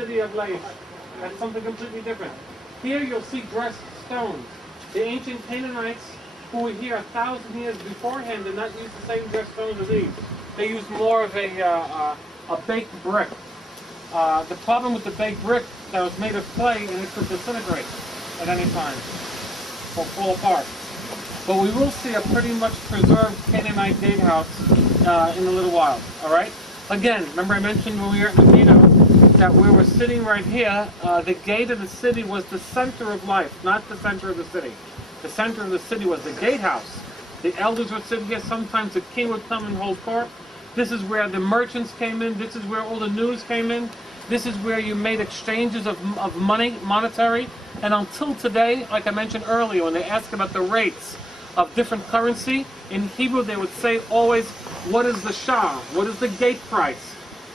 city of Laish. That's something completely different. Here you'll see dressed stones. The ancient Canaanites, who were here 1,000 years beforehand, did not use the same dressed stones as these. They used more of a baked brick. The problem with the baked brick that was made of clay, and it could disintegrate at any time or fall apart. But we will see a pretty much preserved Canaanite gatehouse in a little while. All right. Again, remember I mentioned when we were at Megiddo that we were sitting right here. The gate of the city was the center of life, not the center of the city. The center of the city was the gatehouse. The elders would sit here. Sometimes the king would come and hold court. This is where the merchants came in. This is where all the news came in. This is where you made exchanges of money, monetary. And until today, like I mentioned earlier, when they ask about the rates of different currency, in Hebrew they would say always, what is the shah? What is the gate price?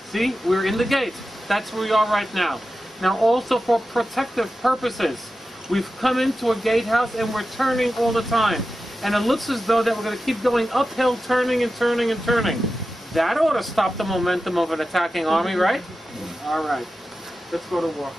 See, we're in the gate. That's where we are right now. Now also for protective purposes, we've come into a gatehouse and we're turning all the time. And it looks as though that we're going to keep going uphill, turning and turning and turning. That ought to stop the momentum of an attacking army, right? All right, let's go to war.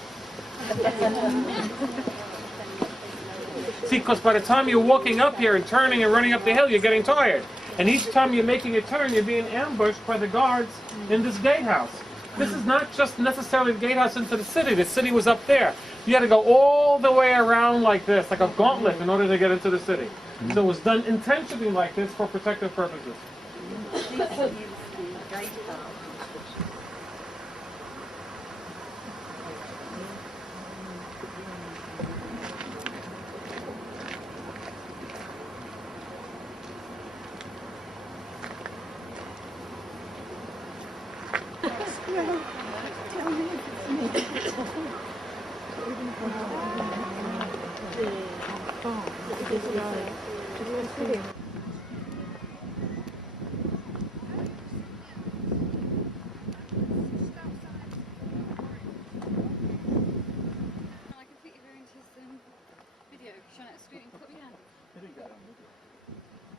See, because by the time you're walking up here and turning and running up the hill, you're getting tired. And each time you're making a turn, you're being ambushed by the guards in this gatehouse. This is not just necessarily the gatehouse into the city. The city was up there. You had to go all the way around like this, like a gauntlet, in order to get into the city. So it was done intentionally like this for protective purposes.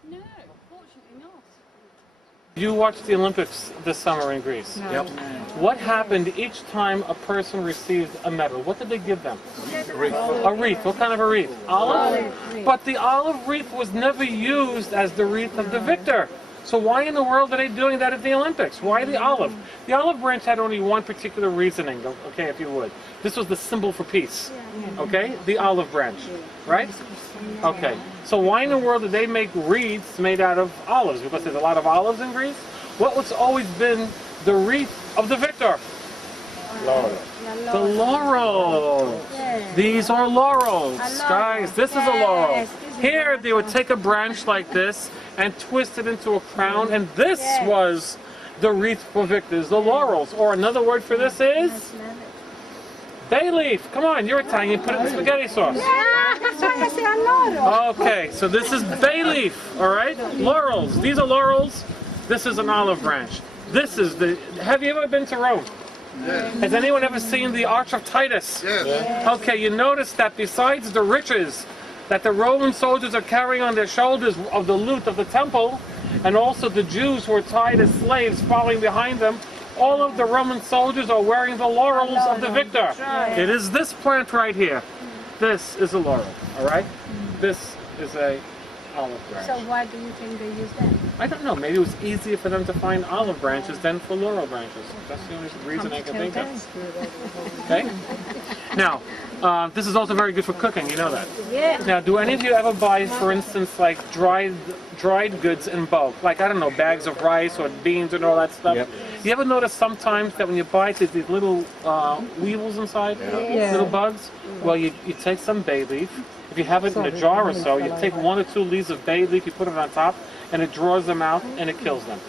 No, fortunately not. You watched the Olympics this summer in Greece. No. Yep. What happened each time a person received a medal? What did they give them? A wreath. A wreath. What kind of a wreath? Olive? But the olive wreath was never used as the wreath of the victor. So why in the world are they doing that at the Olympics? Why the olive? The olive branch had only one particular reasoning, okay, if you would. This was the symbol for peace, okay? The olive branch, right? Okay, so why in the world did they make wreaths made out of olives? Because there's a lot of olives in Greece? What was always been the wreath of the victor? Laurel. The laurel. These are laurels. Guys, this is a laurel. Here they would take a branch like this and twist it into a crown, and this was the wreath for victors, the laurels. Or another word for this is bay leaf. Come on, you're Italian, put it in spaghetti sauce. Okay, so this is bay leaf, all right? Laurels. These are laurels. This is an olive branch. This is the... Have you ever been to Rome? Yes. Has anyone ever seen the Arch of Titus? Yes. Okay, you notice that besides the riches that the Roman soldiers are carrying on their shoulders of the loot of the temple, and also the Jews who are tied as slaves following behind them, all of the Roman soldiers are wearing the laurels of the victor. It is this plant right here. This is a laurel, all right? This is a olive branch. So why do you think they use that? I don't know. Maybe it was easier for them to find olive branches than for laurel branches. That's the only reason I can think of. Okay? Now, this is also very good for cooking. You know that. Yeah. Now, do any of you ever buy, for instance, like dried goods in bulk? Like, I don't know, bags of rice or beans and all that stuff? Yep. You ever notice sometimes that when you buy it, there's these little weevils inside? Yeah. Little bugs? Well, you take some bay leaf. If you have it in a jar or so, you take 1 or 2 leaves of bay leaf, you put it on top, and it draws them out and it kills them.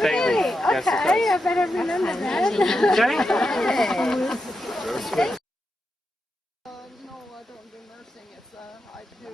Bay leaf. Yes, Okay, I it better remember that. does. Okay? No, I don't do nursing. It's I do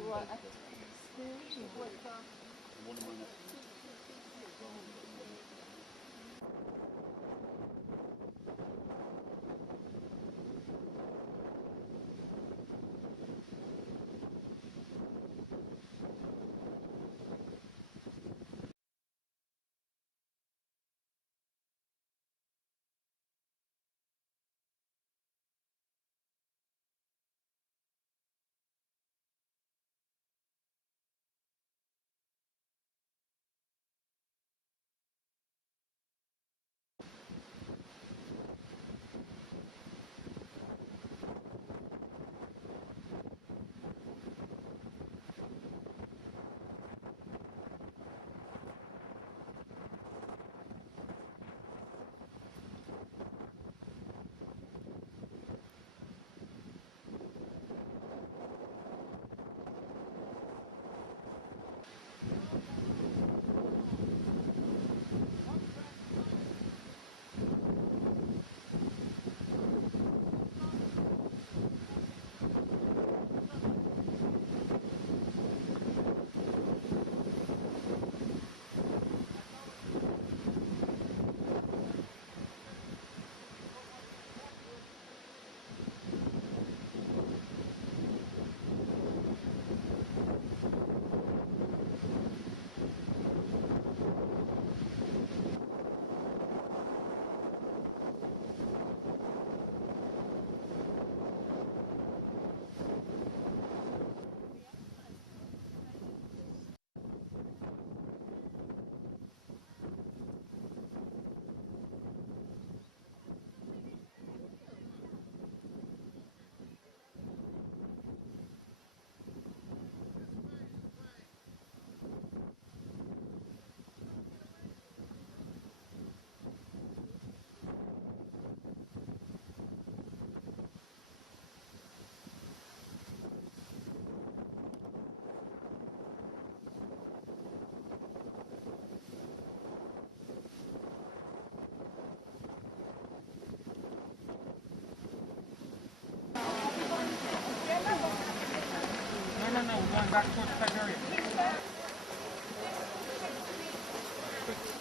Turn back towards Siberia.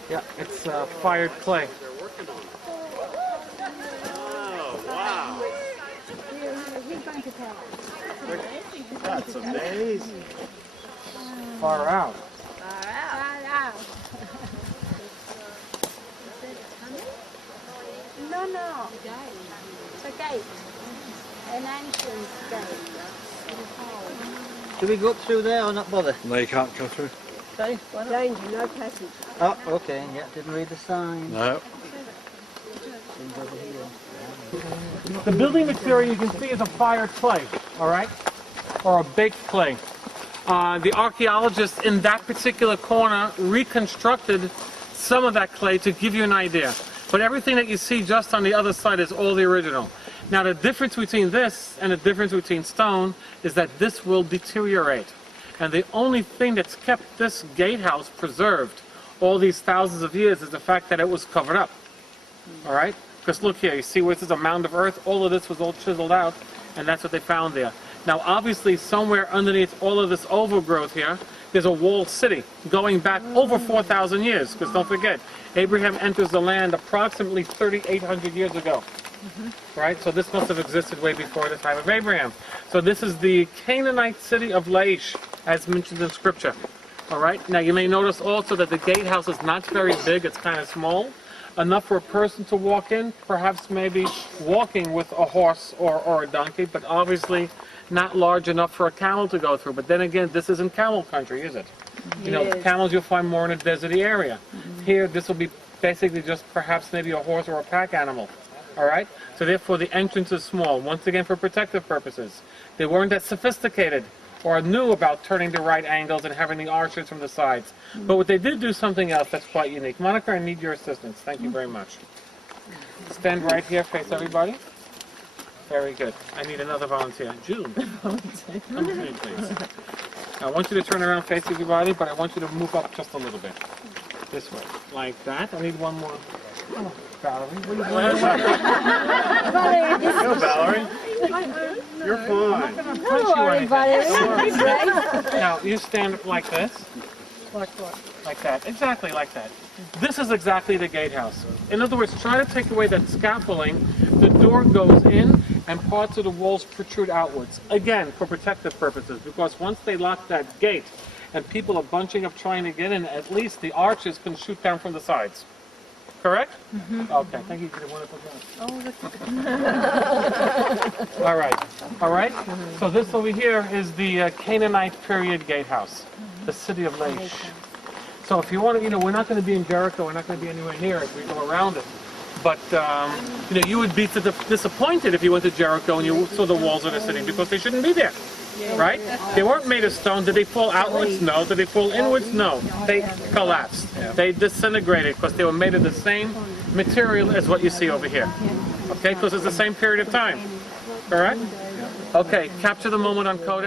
Yeah, it's fired clay. Oh, wow. He's going to tell us. That's amazing. Far out. No. It's a gate. An ancient gate. Do we go up through there or not bother? No, you can't go through. Okay, why not? Danger, no passage. Oh, okay, yeah, didn't read the sign. No. Things over here. The building material you can see is a fired clay, all right, or a baked clay. The archaeologists in that particular corner reconstructed some of that clay to give you an idea. But everything that you see just on the other side is all the original. Now the difference between this and the difference between stone is that this will deteriorate. And the only thing that's kept this gatehouse preserved all these thousands of years is the fact that it was covered up. All right? Because look here, you see where this is a mound of earth? All of this was all chiseled out, and that's what they found there. Now obviously somewhere underneath all of this overgrowth here, there's a walled city going back over 4,000 years. Because don't forget, Abraham enters the land approximately 3,800 years ago. Right? So this must have existed way before the time of Abraham. So this is the Canaanite city of Laish, as mentioned in Scripture. All right? Now you may notice also that the gatehouse is not very big, it's kind of small. Enough for a person to walk in, perhaps maybe walking with a horse or a donkey, but obviously not large enough for a camel to go through. But then again, this isn't camel country, is it? You know, camels you'll find more in a deserty area. Here, this will be basically just perhaps maybe a horse or a pack animal. All right? So therefore, the entrance is small, once again for protective purposes. They weren't that sophisticated or knew about turning the right angles and having the arches from the sides. But what they did do something else that's quite unique. Monica, I need your assistance. Thank you very much. Stand right here, face everybody. Very good. I need another volunteer. June. Come to me, please. I want you to turn around, face everybody, but I want you to move up just a little bit. This way. Like that. I need one more. Oh, Valerie. What are you doing? No, Valerie. You're fine. Now, you stand like this. Like that. Exactly like that. This is exactly the gatehouse. In other words, try to take away that scaffolding. The door goes in and parts of the walls protrude outwards. Again, for protective purposes, because once they lock that gate and people are bunching up trying to get in, at least the arches can shoot down from the sides. Correct? Okay, thank you for the wonderful job. All right. All right? So this over here is the Canaanite period gatehouse, the city of Laish. So if you want to, you know, we're not going to be in Jericho, we're not going to be anywhere near it, we go around it. But, you know, you would be disappointed if you went to Jericho and you saw the walls of the city because they shouldn't be there. Right? They weren't made of stone. Did they fall outwards? No. Did they fall inwards? No. They collapsed. They disintegrated because they were made of the same material as what you see over here. Okay? Because it's the same period of time. Correct? Okay. Capture the moment on Kodak.